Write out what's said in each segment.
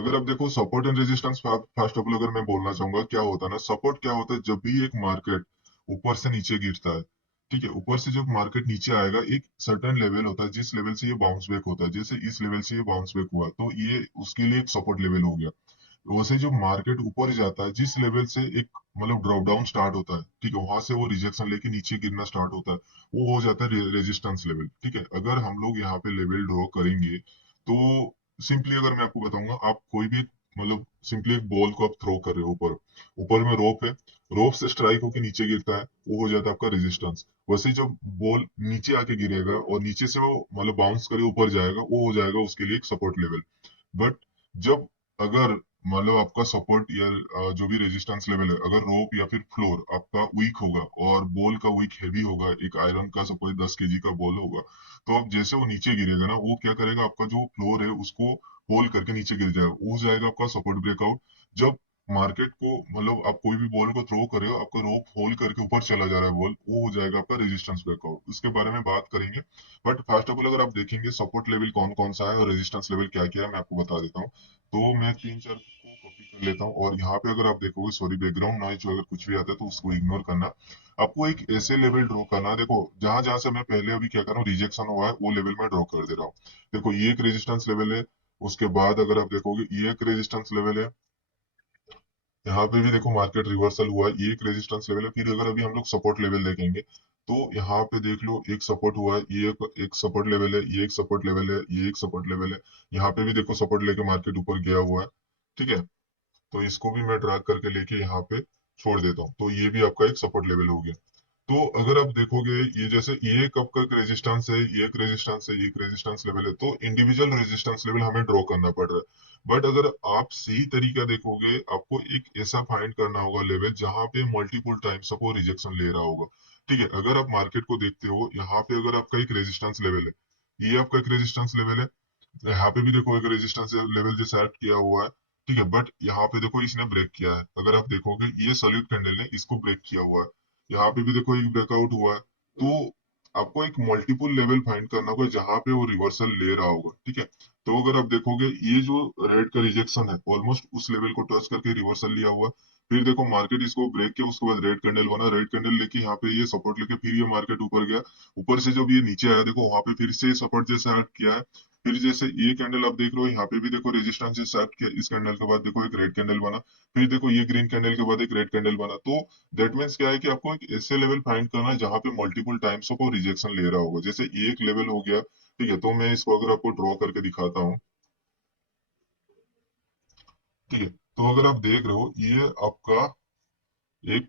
अगर आप देखो support and resistance, first of all अगर मैं बोलना चाहूंगा क्या होता है ना, सपोर्ट क्या होता है, जब भी एक मार्केट ऊपर से नीचे गिरता है, ठीक है, ऊपर से जब मार्केट नीचे आएगा एक सर्टेन लेवल होता है जिस लेवल से ये बाउंस बैक होता है, जैसे इस लेवल से ये बाउंस बैक हुआ तो ये उसके लिए एक सपोर्ट लेवल हो गया। वैसे जब मार्केट ऊपर जाता है जिस लेवल से एक मतलब ड्रॉप डाउन स्टार्ट होता है, ठीक है, वहां से वो रिजेक्शन लेके नीचे गिरना स्टार्ट होता है, वो हो जाता है रेजिस्टेंस लेवल। ठीक है, अगर हम लोग यहाँ पे लेवल ड्रॉ करेंगे तो सिंपली अगर मैं आपको बताऊंगा, आप कोई भी मतलब सिंपली एक बॉल को आप थ्रो कर रहे हो ऊपर, ऊपर में रोप है, रोप से स्ट्राइक होकर नीचे गिरता है, वो हो जाता है आपका रेजिस्टेंस। वैसे ही जब बॉल नीचे आके गिरेगा और नीचे से वो मतलब बाउंस करे ऊपर जाएगा, वो हो जाएगा उसके लिए एक सपोर्ट लेवल। बट जब अगर मतलब आपका सपोर्ट या जो भी रेजिस्टेंस लेवल है, अगर रोप या फिर फ्लोर आपका वीक होगा और बॉल का वीक हैवी होगा, एक आयरन का सपोज 10 केजी का बॉल होगा, तो अब जैसे वो नीचे गिरेगा ना, वो क्या करेगा, आपका जो फ्लोर है उसको होल्ड करके नीचे गिर जाएगा, वो हो जाएगा आपका सपोर्ट ब्रेकआउट। जब मार्केट को मतलब आप कोई भी बॉल को थ्रो करे हो, आपका रोप होल्ड करके ऊपर चला जा रहा है बॉल, वो हो जाएगा आपका रेजिस्टेंस ब्रेकआउट। उसके बारे में बात करेंगे। बट फर्स्ट ऑफ ऑल अगर आप देखेंगे सपोर्ट लेवल कौन कौन सा है और रेजिस्टेंस लेवल क्या क्या है, मैं आपको बता देता हूँ। तो मैं तीन चार को कॉपी कर लेता हूँ, और यहाँ पे अगर आप देखोगे, सॉरी बैकग्राउंड नॉइज अगर कुछ भी आता है तो उसको इग्नोर करना। आपको एक ऐसे लेवल ड्रॉ करना है, देखो जहां जहां से मैं पहले अभी क्या कर रहा हूँ, रिजेक्शन हुआ है वो लेवल में ड्रॉ कर दे रहा हूँ। देखो ये एक रेजिस्टेंस लेवल है, उसके बाद अगर आप देखोगे ये एक रेजिस्टेंस लेवल है, यहाँ पे भी देखो मार्केट रिवर्सल हुआ है, ये एक रेजिस्टेंस लेवल है। फिर अगर अभी हम लोग सपोर्ट लेवल देखेंगे तो यहाँ पे देख लो एक सपोर्ट हुआ है, ये एक सपोर्ट लेवल है, ये एक सपोर्ट लेवल है, ये एक सपोर्ट लेवल है। यहाँ पे भी देखो सपोर्ट लेके मार्केट ऊपर गया हुआ है। ठीक है, तो इसको भी मैं ड्रैग करके लेके यहाँ पे छोड़ देता हूँ, तो ये भी आपका एक सपोर्ट लेवल हो गया। तो अगर आप देखोगे ये जैसे ये कब का रेजिस्टेंस है, ये एक रेजिस्टेंस है, ये एक रेजिस्टेंस लेवल है, तो इंडिविजुअल रेजिस्टेंस लेवल हमें ड्रॉ करना पड़ रहा है। बट अगर आप सही तरीका देखोगे, आपको एक ऐसा फाइंड करना होगा लेवल जहां पे मल्टीपल टाइम्स आपको रिजेक्शन ले रहा होगा। ठीक है, अगर आप मार्केट को देखते हो, यहाँ पे अगर आपका एक रेजिस्टेंस लेवल है, ये आपका एक रेजिस्टेंस लेवल है, यहाँ पे भी देखो एक रेजिस्टेंस लेवल जैसे ऐड किया हुआ है। ठीक है, बट यहाँ पे देखो इसने ब्रेक किया है, अगर आप देखोगे ये सॉलिड कैंडल ने इसको ब्रेक किया हुआ है, यहाँ पे भी देखो एक ब्रेकआउट हुआ है। तो आपको एक मल्टीपल लेवल फाइंड करना होगा जहां पे वो रिवर्सल ले रहा होगा। ठीक है, तो अगर आप देखोगे ये जो रेड का रिजेक्शन है, ऑलमोस्ट उस लेवल को टच करके रिवर्सल लिया हुआ है। फिर देखो मार्केट इसको ब्रेक किया, उसके बाद रेड कैंडल बना, रेड कैंडल लेके यहाँ पे ये सपोर्ट लेके फिर ये मार्केट ऊपर गया। ऊपर से जब ये नीचे आया, देखो वहां पे फिर से सपोर्ट जैसा ऐड किया है। फिर जैसे ये कैंडल आप देख रहे हो, यहाँ पे भी देखो रेजिस्टेंस जैसा ऐड किया, इस कैंडल के बाद देखो एक रेड कैंडल बना। फिर देखो ये ग्रीन कैंडल के बाद एक रेड कैंडल बना। तो दैट मीन्स क्या है कि आपको एक ऐसे लेवल फाइंड करना है जहां पे मल्टीपल टाइम्स ऑफ रिजेक्शन ले रहा होगा, जैसे एक लेवल हो गया। ठीक है, तो मैं इसको अगर आपको ड्रॉ करके दिखाता हूँ। ठीक है, तो अगर आप देख रहे हो ये आपका एक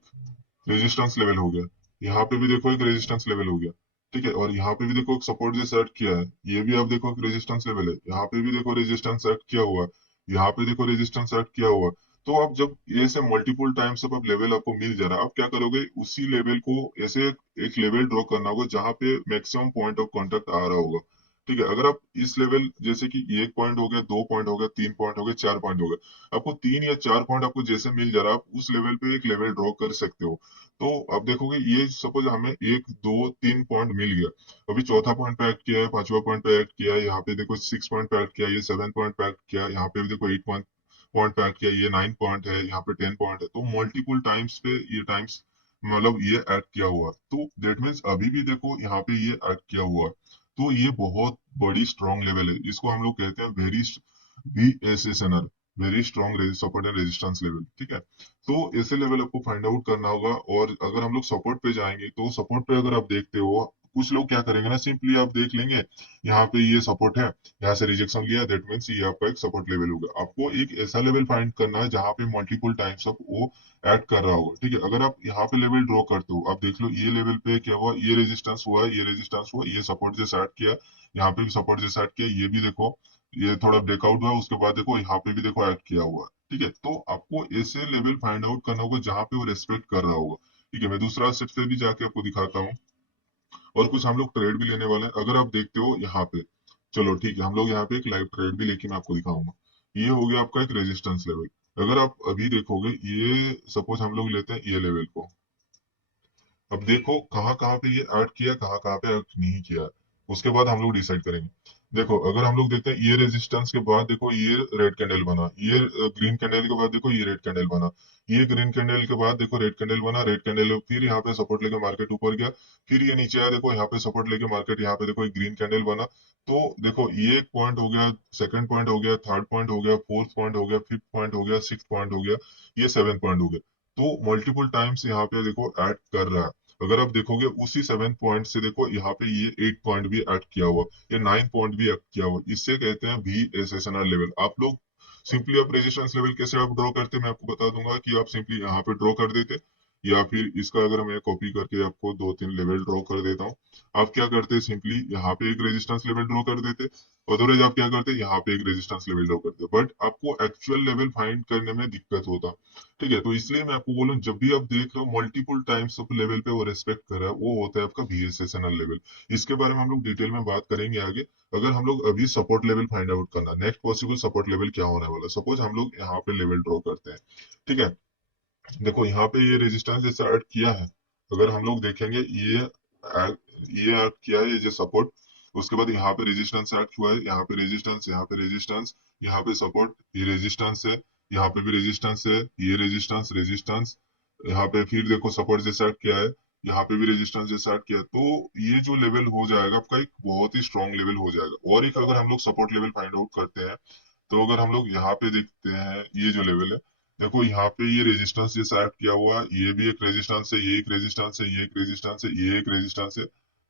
रेजिस्टेंस लेवल हो गया, यहाँ पे भी देखो एक रेजिस्टेंस लेवल हो गया। ठीक है, और यहाँ पे भी देखो एक सपोर्ट जैसा सेट किया है, ये भी आप देखो एक रेजिस्टेंस लेवल है, यहाँ पे भी देखो रेजिस्टेंस सेट किया हुआ है, यहाँ पे देखो रेजिस्टेंस सेट किया हुआ है। तो आप जब ये से मल्टीपल टाइम्स अब लेवल आपको मिल जा रहा है, आप क्या करोगे, उसी लेवल को ऐसे एक लेवल ड्रॉ करना होगा जहां पे मैक्सिमम पॉइंट ऑफ कांटेक्ट आ रहा होगा। ठीक है, अगर आप इस लेवल जैसे कि एक पॉइंट हो गया, 2 पॉइंट हो गया, 3 पॉइंट हो गए, 4 पॉइंट हो गए, आपको 3 या 4 पॉइंट आपको जैसे मिल जा रहा है, आप उस लेवल पे एक लेवल ड्रॉ कर सकते हो। तो आप देखोगे ये सपोज हमें 1 2 3 पॉइंट मिल गया, अभी चौथा पॉइंट पे ऐड किया है, पांचवा पॉइंट पे ऐड किया है, यहाँ पे देखो 6 पॉइंट पे ऐड किया, ये 7 पॉइंट पे ऐड किया, यहाँ पे भी देखो 8 पॉइंट पॉइंट पे ऐड किया, ये 9 पॉइंट है, यहाँ पे 10 पॉइंट है। तो मल्टीपल टाइम्स पे ये टाइम्स मतलब ये ऐड किया हुआ, तो दैट मीन्स अभी भी देखो यहाँ पे ये ऐड किया हुआ। तो ये बहुत बड़ी स्ट्रॉन्ग लेवल है, इसको हम लोग कहते हैं very VSSNR, very strong support and resistance level. ठीक है, तो ऐसे लेवल आपको फाइंड आउट करना होगा। और अगर हम लोग सपोर्ट पे जाएंगे, तो सपोर्ट पे अगर आप देखते हो, कुछ लोग क्या करेंगे ना, सिंपली आप देख लेंगे यहाँ पे ये सपोर्ट है, यहाँ से रिजेक्शन लिया, दैट मीन्स ये आपका एक सपोर्ट लेवल होगा। आपको एक ऐसा लेवल फाइंड करना है जहाँ पे मल्टीपल टाइम्स ऑफ वो ऐड कर रहा होगा। ठीक है, अगर आप यहाँ पे लेवल ड्रॉ करते हो, आप देख लो ये लेवल पे क्या हुआ, ये रेजिस्टेंस हुआ, ये रेजिस्टेंस हुआ, ये सपोर्ट जैसा ऐड किया, यहाँ पे भी सपोर्ट जैसा ऐड किया, ये भी देखो ये थोड़ा ब्रेकआउट हुआ, उसके बाद देखो यहाँ पे भी देखो ऐड किया हुआ है। ठीक है, तो आपको ऐसे लेवल फाइंड आउट करना होगा जहां पे वो रेस्पेक्ट कर रहा होगा। ठीक है, मैं दूसरा स्टेप पे भी जाके आपको दिखाता हूँ, और कुछ हम लोग ट्रेड भी लेने वाले हैं। अगर आप देखते हो यहाँ पे, चलो ठीक है, हम लोग यहाँ पे एक लाइव ट्रेड भी लेके मैं आपको दिखाऊंगा। ये हो गया आपका एक रेजिस्टेंस लेवल। अगर आप अभी देखोगे, ये सपोज हम लोग लेते हैं ये लेवल को, अब देखो कहाँ कहाँ पे ये ऐड किया, कहाँ कहाँ पे ऐड नहीं किया, उसके बाद हम लोग डिसाइड करेंगे। देखो अगर हम लोग देखते हैं ये रेजिस्टेंस के बाद देखो ये रेड कैंडल बना, ये ग्रीन कैंडल के बाद देखो ये रेड कैंडल बना, ये ग्रीन कैंडल के बाद देखो रेड कैंडल बना, रेड कैंडल फिर यहाँ पे सपोर्ट लेके मार्केट ऊपर गया, फिर ये नीचे आया, देखो यहाँ पे सपोर्ट लेके मार्केट यहाँ पे देखो एक ग्रीन कैंडल बना। तो देखो ये एक पॉइंट हो गया, सेकंड पॉइंट हो गया, थर्ड पॉइंट हो गया, फोर्थ पॉइंट हो गया, फिफ्थ पॉइंट हो गया, सिक्स पॉइंट हो गया, ये सेवन पॉइंट हो गया। तो मल्टीपल टाइम्स यहाँ पे देखो ऐड कर रहा है। अगर आप देखोगे उसी सेवन पॉइंट से देखो यहाँ पे ये एट पॉइंट भी ऐड किया हुआ, ये 9 पॉइंट भी अप किया हुआ, इससे कहते हैं VSSNR लेवल। आप लोग सिंपली आप रेजिस्टेंस लेवल कैसे आप ड्रॉ करते हैं मैं आपको बता दूंगा कि आप सिंपली यहाँ पे ड्रॉ कर देते, या फिर इसका अगर मैं कॉपी करके आपको दो तीन लेवल ड्रॉ कर देता हूँ। आप क्या करते हैं, सिंपली यहाँ पे एक रेजिस्टेंस लेवल ड्रॉ कर देते, अदरवाइज आप क्या करते हैं यहाँ पे एक रेजिस्टेंस लेवल ड्रॉ करते, बट आपको एक्चुअल लेवल फाइंड करने में दिक्कत होता। ठीक है, तो इसलिए मैं आपको बोलूं जब भी आप देख रहे हो मल्टीपल टाइम्स ऑफ लेवल पे वो रेस्पेक्ट कर रहा है, वो होता है आपका VSSNR लेवल। इसके बारे में हम लोग डिटेल में बात करेंगे आगे। अगर हम लोग अभी सपोर्ट लेवल फाइंड आउट करना, नेक्स्ट पॉसिबल सपोर्ट लेवल क्या होने वाला, सपोज हम लोग यहाँ पे लेवल ड्रॉ करते हैं। ठीक है, देखो यहाँ पे ये रेजिस्टेंस जैसे ऐड किया है, अगर हम लोग देखेंगे ये ऐड किया है, ये जो सपोर्ट, उसके बाद यहाँ पे रेजिस्टेंस ऐड हुआ है, यहाँ पे रेजिस्टेंस, यहाँ पे रेजिस्टेंस, यहाँ पे सपोर्ट, ये रेजिस्टेंस है, यहाँ पे भी रेजिस्टेंस है, ये रेजिस्टेंस रेजिस्टेंस, यहाँ पे फिर देखो सपोर्ट जैसा ऐड किया है, यहाँ पे भी रेजिस्टेंस जैसा ऐड किया है। तो ये जो लेवल हो जाएगा आपका एक बहुत ही स्ट्रॉन्ग लेवल हो जाएगा। और एक अगर हम लोग सपोर्ट लेवल फाइंड आउट करते हैं, तो अगर हम लोग यहाँ पे देखते हैं ये जो लेवल है, देखो यहाँ पे ये रेजिस्टेंस जैसा ऐड किया हुआ, ये भी एक रेजिस्टेंस है, ये एक रेजिस्टेंस है, ये एक रेजिस्टेंस है, ये एक रेजिस्टेंस है।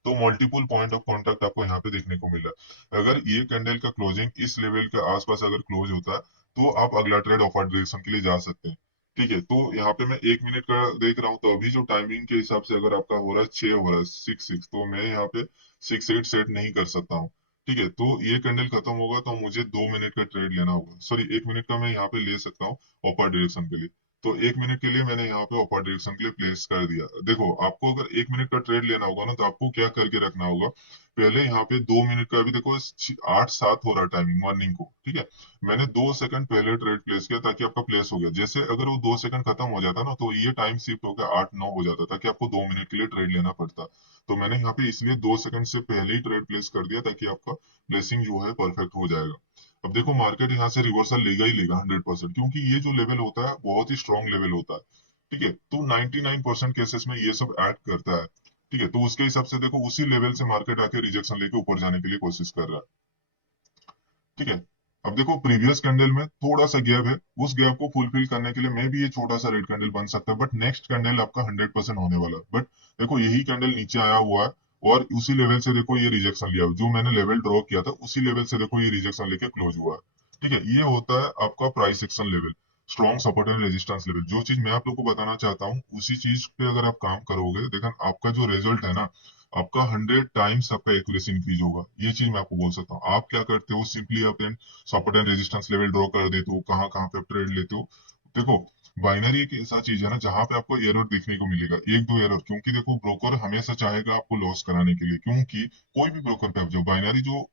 तो मल्टीपल पॉइंट ऑफ कांटेक्ट आपको यहाँ पे देखने को मिला। अगर ये कैंडल का क्लोजिंग इस लेवल के आसपास अगर क्लोज होता है, तो आप अगला ट्रेड अपर डायरेक्शन के लिए जा सकते हैं। ठीक है, तो यहाँ पे मैं 1 मिनट का देख रहा हूँ, तो अभी जो टाइमिंग के हिसाब से अगर आपका हो रहा है 6 हो रहा है, 6 6, तो मैं यहाँ पे 6 8 सेट नहीं कर सकता हूँ। ठीक है, तो ये कैंडल खत्म होगा तो मुझे 2 मिनट का ट्रेड लेना होगा, सॉरी 1 मिनट का मैं यहाँ पे ले सकता हूँ अपर डायरेक्शन के लिए। तो 1 मिनट के लिए मैंने यहाँ पे अपर डायरेक्शन के लिए प्लेस कर दिया। देखो आपको अगर 1 मिनट का ट्रेड लेना होगा ना, तो आपको क्या करके रखना होगा, पहले यहाँ पे 2 मिनट का, अभी देखो 8 7 हो रहा है टाइमिंग मॉर्निंग को। ठीक है, मैंने 2 सेकंड पहले ट्रेड प्लेस किया ताकि आपका प्लेस हो गया, जैसे अगर वो 2 सेकंड खत्म हो जाता ना, तो ये टाइम शिफ्ट होकर 8 9 हो जाता, ताकि आपको 2 मिनट के लिए ट्रेड लेना पड़ता। तो मैंने यहाँ पे इसलिए 2 सेकंड से पहले ही ट्रेड प्लेस कर दिया, ताकि आपका प्लेसिंग जो है परफेक्ट हो जाएगा। अब देखो मार्केट यहाँ से रिवर्सल लेगा ही लेगा 100%, क्योंकि ये जो लेवल होता है बहुत ही स्ट्रॉन्ग लेवल होता है। ठीक है, तो 99% केसेस में ये सब ऐड करता है। ठीक है, तो उसके हिसाब से देखो उसी लेवल से मार्केट आके रिजेक्शन लेके ऊपर जाने के लिए कोशिश कर रहा है। ठीक है, अब देखो प्रीवियस कैंडल में थोड़ा सा गैप है, उस गैप को फुलफिल करने के लिए मे भी ये छोटा सा रेड कैंडल बन सकता है, बट नेक्स्ट कैंडल आपका 100% होने वाला है। बट देखो यही कैंडल नीचे आया हुआ है, और उसी लेवल से देखो ये रिजेक्शन लिया, जो मैंने लेवल ड्रॉ किया था उसी लेवल से देखो ये रिजेक्शन लेके क्लोज हुआ है। ठीक है, ये होता है आपका price action level, strong support and resistance level. जो चीज मैं आप लोग को बताना चाहता हूँ उसी चीज पे अगर आप काम करोगे, देखा आपका जो रिजल्ट है ना, आपका 100 टाइम्स आपका एक्यूरेसी इंक्रीज होगा। ये चीज मैं आपको बोल सकता हूँ। आप क्या करते हो, सिंपली आप support and resistance level draw कर देते हो, कहाँ कहाँ पे आप ट्रेड लेते हो। देखो बाइनरी एक ऐसा चीज है ना जहां पे आपको एरर देखने को मिलेगा, एक दो एरर, क्योंकि देखो ब्रोकर हमेशा चाहेगा आपको लॉस कराने के लिए, क्योंकि कोई भी ब्रोकर पे आप जो बाइनरी जो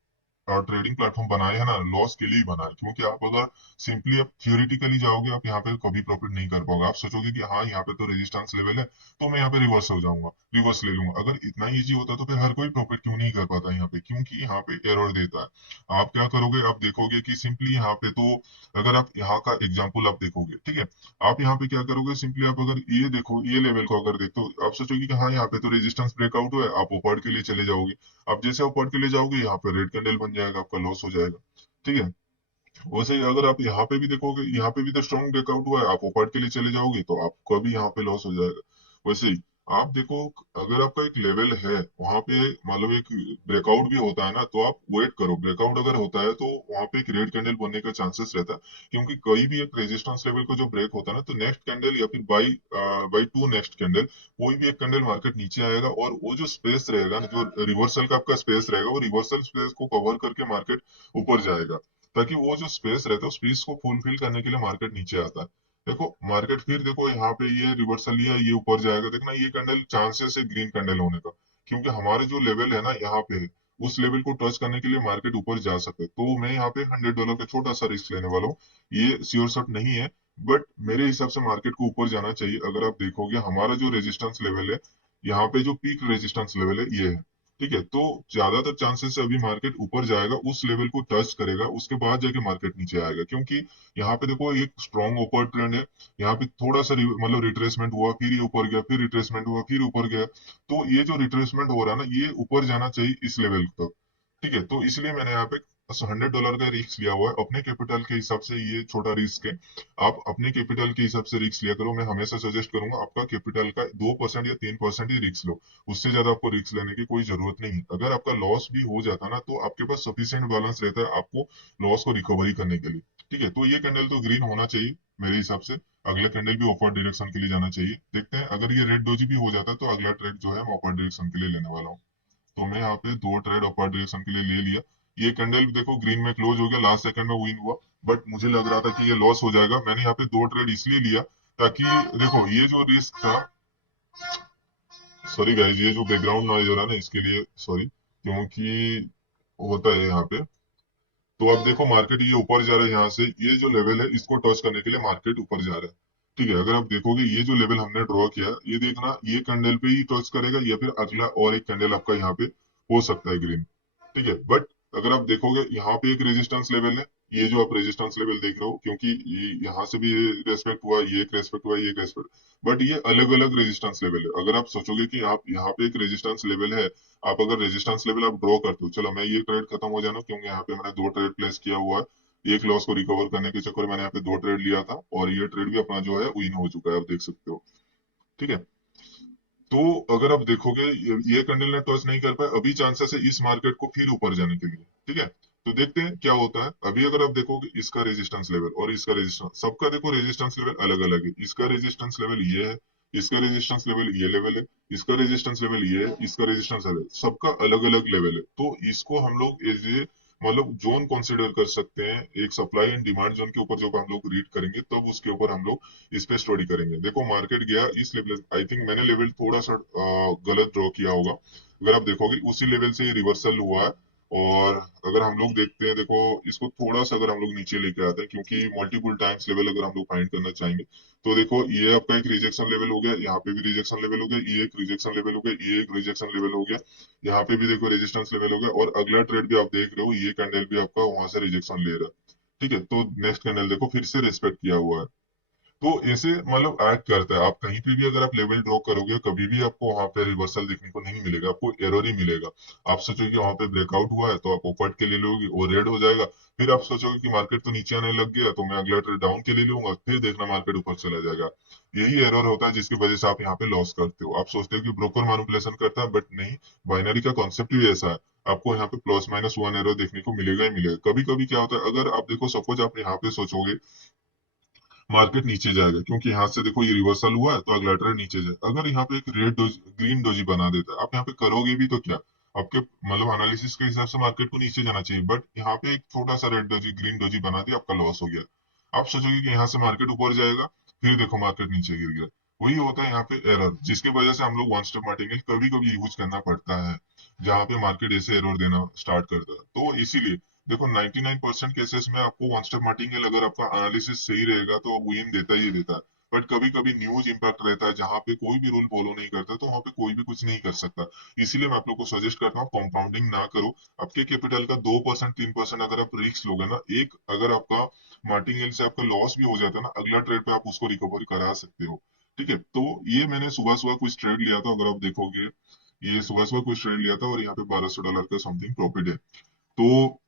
ट्रेडिंग प्लेटफॉर्म बनाए है ना, लॉस के लिए ही बनाए, क्योंकि आप अगर सिंपली आप थियोरिटिकली जाओगे, आप यहाँ पे कभी प्रॉफिट नहीं कर पाओगे। आप सोचोगे कि हाँ यहाँ पे तो रेजिस्टेंस लेवल है, तो मैं यहाँ पे रिवर्स हो जाऊंगा, रिवर्स ले लूंगा। अगर इतना इजी होता तो फिर हर कोई प्रॉफिट क्यों नहीं कर पाता यहाँ पे, क्योंकि यहाँ पे एरर देता है। आप क्या करोगे, आप देखोगे कि सिंपली यहाँ पे तो, अगर आप यहाँ का एग्जाम्पल आप देखोगे, ठीक है, आप यहाँ पे क्या करोगे, सिंपली आप अगर ये देखो, ये लेवल को अगर देखो, आप सोचोगे कि हाँ यहाँ पे तो रेजिस्टेंस ब्रेकआउट हुआ है, आप ऊपर के लिए चले जाओगे। आप जैसे ऊपर के लिए जाओगे, यहाँ पे रेड कैंडल बन जाएगा, आपका लॉस हो जाएगा। ठीक है, वैसे ही अगर आप यहाँ पे भी देखोगे, यहाँ पे भी तो स्ट्रॉन्ग ब्रेकआउट हुआ है, आप ऊपर के लिए चले जाओगे तो आपका भी यहाँ पे लॉस हो जाएगा। वैसे ही आप देखो, अगर आपका एक लेवल है वहां पे, मतलब एक ब्रेकआउट भी होता है ना, तो आप वेट करो, ब्रेकआउट अगर होता है तो वहां पे एक रेड कैंडल बनने का चांसेस रहता है। क्योंकि कोई भी एक रेजिस्टेंस लेवल को जो ब्रेक होता है ना, तो नेक्स्ट कैंडल या फिर by by two next candle, कोई भी एक कैंडल मार्केट नीचे आएगा, और वो जो स्पेस रहेगा ना, जो रिवर्सल का आपका स्पेस रहेगा, वो रिवर्सल स्पेस को कवर करके मार्केट ऊपर जाएगा, ताकि वो जो स्पेस रहता है उस स्पेस को फुलफिल करने के लिए मार्केट नीचे आता है। देखो मार्केट फिर देखो यहाँ पे ये रिवर्सल लिया, ये ऊपर जाएगा, देखना ये कैंडल चांसेस है ग्रीन कैंडल होने का, क्योंकि हमारे जो लेवल है ना यहाँ पे है, उस लेवल को टच करने के लिए मार्केट ऊपर जा सकता है। तो मैं यहाँ पे $100 का छोटा सा रिस्क लेने वाला हूँ, ये श्योर शॉट नहीं है, बट मेरे हिसाब से मार्केट को ऊपर जाना चाहिए। अगर आप देखोगे हमारा जो रेजिस्टेंस लेवल है, यहाँ पे जो पीक रेजिस्टेंस लेवल है ये है, ठीक है, तो ज्यादातर चांसेस है अभी मार्केट ऊपर जाएगा, उस लेवल को टच करेगा, उसके बाद जाके मार्केट नीचे आएगा, क्योंकि यहाँ पे देखो एक स्ट्रॉन्ग ऊपर ट्रेंड है। यहाँ पे थोड़ा सा मतलब रिट्रेसमेंट हुआ, फिर ये ऊपर गया, फिर रिट्रेसमेंट हुआ, फिर ऊपर गया। तो ये जो रिट्रेसमेंट हो रहा है ना, ये ऊपर जाना चाहिए इस लेवल तक। ठीक है, तो इसलिए मैंने यहाँ पे $100 का रिस्क लिया हुआ है अपने कैपिटल के हिसाब से। ये छोटा रिस्क है, आप अपने कैपिटल के हिसाब से रिस्क लिया करो। मैं हमेशा सजेस्ट करूंगा आपका कैपिटल का 2% या 3% ही रिस्क लो, उससे ज्यादा आपको रिस्क लेने की कोई जरूरत नहीं है। अगर आपका लॉस भी हो जाता ना, तो आपके पास सफिशिएंट बैलेंस रहता है आपको लॉस को रिकवरी करने के लिए। ठीक है, तो ये कैंडल तो ग्रीन होना चाहिए मेरे हिसाब से। अगला कैंडल भी अपर डायरेक्शन के लिए जाना चाहिए, देखते हैं। अगर ये रेड डोजी भी हो जाता है तो अगला ट्रेड जो है मैं अपर डायरेक्शन के लिए लेने वाला हूँ। तो मैं यहाँ पे 2 ट्रेड अपर डायरेक्शन के लिए ले लिया। ये कैंडल भी देखो ग्रीन में क्लोज हो गया, लास्ट सेकंड में विन हुआ, बट मुझे लग रहा था कि ये लॉस हो जाएगा। मैंने यहाँ पे 2 ट्रेड इसलिए लिया ताकि, देखो ये जो रिस्क था, सॉरी गाइज ये जो बैकग्राउंड नॉइज हो रहा है ना, इसके लिए सॉरी, क्योंकि होता है यहाँ पे। तो अब देखो मार्केट ये ऊपर जा रहा है, यहाँ से ये जो लेवल है इसको टच करने के लिए मार्केट ऊपर जा रहा है। ठीक है, अगर आप देखोगे ये जो लेवल हमने ड्रॉ किया, ये देखना ये कैंडल पे ही टच करेगा या फिर अगला और एक कैंडल आपका यहाँ पे हो सकता है ग्रीन। ठीक है, बट अगर आप देखोगे यहाँ पे एक रेजिस्टेंस लेवल है, ये जो आप रेजिस्टेंस लेवल देख रहे हो, क्योंकि ये यहाँ से भी रेस्पेक्ट हुआ, ये एक रेस्पेक्ट हुआ, ये एक रेस्पेक्ट, बट ये अलग अलग रेजिस्टेंस लेवल है। अगर आप सोचोगे कि आप यहाँ पे एक रेजिस्टेंस लेवल है, आप अगर रेजिस्टेंस लेवल आप ड्रॉ करते हो, चलो मैं ये ट्रेड खत्म हो जाना, क्योंकि यहाँ पे मैंने 2 ट्रेड प्लेस किया हुआ है, एक लॉस को रिकवर करने के चक्कर में मैंने यहाँ पे 2 ट्रेड लिया था, और ये ट्रेड भी अपना जो है विन हो चुका है, आप देख सकते हो। ठीक है, तो अगर आप देखोगे ये कैंडल ने टच नहीं कर पाए, अभी चांसेस है इस मार्केट को फिर ऊपर जाने के लिए। ठीक है, तो देखते हैं क्या होता है। अभी अगर आप देखोगे इसका रेजिस्टेंस लेवल और इसका रेजिस्टेंस, सबका देखो रेजिस्टेंस लेवल अलग अलग है। इसका रेजिस्टेंस लेवल ये है, इसका रेजिस्टेंस लेवल ये लेवल है, इसका रेजिस्टेंस लेवल ये है, इसका रेजिस्टेंस लेवल, सबका अलग अलग लेवल है। तो इसको हम लोग एज ए मतलब जोन कंसिडर कर सकते हैं, एक सप्लाई एंड डिमांड जोन के ऊपर जब हम लोग रीड करेंगे तब उसके ऊपर हम लोग इस पे स्टडी करेंगे। देखो मार्केट गया इस लेवल, आई थिंक मैंने लेवल थोड़ा सा गलत ड्रॉ किया होगा। अगर आप देखोगे उसी लेवल से रिवर्सल हुआ है। और अगर हम लोग देखते हैं, देखो इसको थोड़ा सा अगर हम लोग नीचे लेके आते हैं, क्योंकि मल्टीपल टाइम्स लेवल अगर हम लोग फाइंड करना चाहेंगे, तो देखो ये आपका एक रिजेक्शन लेवल हो गया, यहाँ पे भी रिजेक्शन लेवल हो गया, ये एक रिजेक्शन लेवल हो गया, ये एक रिजेक्शन लेवल हो गया, यहाँ पे भी देखो रेजिस्टेंस लेवल हो गया, और अगला ट्रेड भी आप देख रहे हो, ये कैंडल भी आपका वहां से रिजेक्शन ले रहा है। ठीक है, तो नेक्स्ट कैंडल देखो फिर से रेस्पेक्ट किया हुआ है। तो ऐसे मतलब एक्ट करता है। आप कहीं पे भी अगर आप लेवल ड्रॉ करोगे, कभी भी आपको वहां पे रिवर्सल देखने को नहीं मिलेगा, आपको एरर ही मिलेगा। आप सोचोगे वहां पे ब्रेकआउट हुआ है तो आप ऊपर के लिए लोगे, वो रेड हो जाएगा। फिर आप सोचोगे कि मार्केट तो नीचे आने लग गया, तो मैं अगला ट्रेड डाउन के लिए लूंगा, फिर देखना मार्केट ऊपर चला जाएगा। यही एरर होता है जिसकी वजह से आप यहाँ पे लॉस करते हो। आप सोचते हो कि ब्रोकर मैनिपुलेशन करता है, बट नहीं, बाइनरी का कॉन्सेप्ट ही ऐसा है। आपको यहाँ पे +-1 एरर देखने को मिलेगा ही मिलेगा। कभी कभी क्या होता है, अगर आप देखो सपोज आप यहाँ पे सोचोगे मार्केट नीचे जाएगा, क्योंकि यहाँ से देखो ये रिवर्सल हुआ है तो अगला ट्रेड नीचे जाए, अगर यहाँ पे एक रेड डोजी ग्रीन डोजी बना देता है, आप यहाँ पे करोगे भी तो क्या, आपके मतलब एनालिसिस के हिसाब से मार्केट को नीचे जाना चाहिए, बट यहाँ पे एक छोटा सा रेड डोजी ग्रीन डोजी बना दिया, आपका लॉस हो गया। आप सोचोगे कि यहाँ से मार्केट ऊपर जाएगा, फिर देखो मार्केट नीचे गिर गया। वही होता है यहाँ पे एरर, जिसकी वजह से हम लोग वन स्टेप मार्टिंगल कभी कभी यूज करना पड़ता है, जहाँ पे मार्केट ऐसे एरर देना स्टार्ट करता है। तो इसीलिए देखो 99% केसेस में आपको वन स्टेप मार्टिंगल अगर आपका एनालिसिस सही रहेगा तो वो विन देता ही देता है। बट कभी कभी न्यूज इंपैक्ट रहता है, जहां पे कोई भी रूल फॉलो नहीं करता, तो वहां पे कोई भी कुछ नहीं कर सकता। इसीलिए मैं आप लोग को सजेस्ट करता हूँ कंपाउंडिंग ना करो। आपके कैपिटल का 2% 3% अगर आप रिस्क लोगे ना, एक अगर आपका मार्टिंगल से आपका लॉस भी हो जाता है ना, अगला ट्रेड पे आप उसको रिकवर करा सकते हो। ठीक है, तो ये मैंने सुबह सुबह कुछ ट्रेड लिया था, अगर आप देखोगे ये सुबह सुबह कुछ ट्रेड लिया था, और यहाँ पे $1200 का समथिंग प्रॉफिट है। तो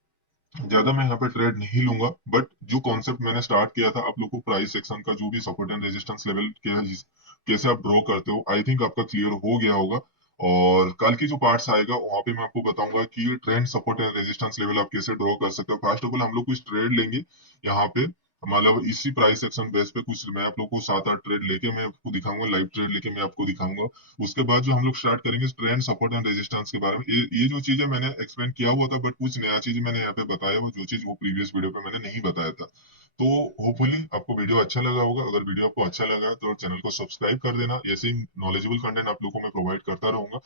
ज्यादा मैं यहाँ पे ट्रेड नहीं लूंगा, बट जो कॉन्सेप्ट मैंने स्टार्ट किया था, आप लोग को प्राइस सेक्शन का जो भी सपोर्ट एंड रेजिस्टेंस लेवल कैसे आप ड्रॉ करते हो, आई थिंक आपका क्लियर हो गया होगा। और कल की जो पार्ट्स आएगा वहां पे मैं आपको बताऊंगा कि ये trend support and resistance level आप कैसे ड्रॉ कर सकते हो। फर्स्ट ऑफ ऑल हम लोग कुछ ट्रेड लेंगे यहाँ पे, मतलब इसी प्राइस सेक्शन बेस पे कुछ मैं आप लोग को 7-8 ट्रेड लेके मैं आपको दिखाऊंगा, लाइव ट्रेड लेके मैं आपको दिखाऊंगा। उसके बाद जो हम लोग स्टार्ट करेंगे ट्रेंड सपोर्ट एंड रेजिस्टेंस के बारे में, ये जो चीजें मैंने एक्सप्लेन किया हुआ था, बट कुछ नया चीज मैंने यहाँ पे बताया हुआ, जो चीज वो प्रीवियस वीडियो पे मैंने नहीं बताया था। तो होपफुली आपको वीडियो अच्छा लगा होगा। अगर वीडियो आपको अच्छा लगा तो चैनल को सब्सक्राइब कर देना, ऐसे ही नॉलेजेबल कंटेंट आप लोगों को मैं प्रोवाइड करता रहूंगा।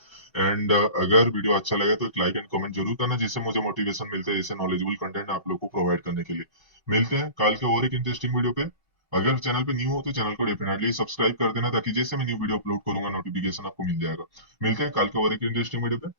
एंड अगर वीडियो अच्छा लगे तो एक लाइक एंड कमेंट जरूर करना, जिससे मुझे मोटिवेशन मिलता है ऐसे नॉलेजेबल कंटेंट आप लोग को प्रोवाइड करने के लिए। मिलते हैं कल के और एक इंटरेस्टिंग वीडियो पे। अगर चैनल पे न्यू हो तो चैनल को डेफिनेटली सब्सक्राइब कर देना, ताकि जैसे मैं न्यू वीडियो अपलोड करूंगा नोटिफिकेशन आपको मिल जाएगा। मिलते हैं कल के और एक इंटरेस्टिंग वीडियो पे।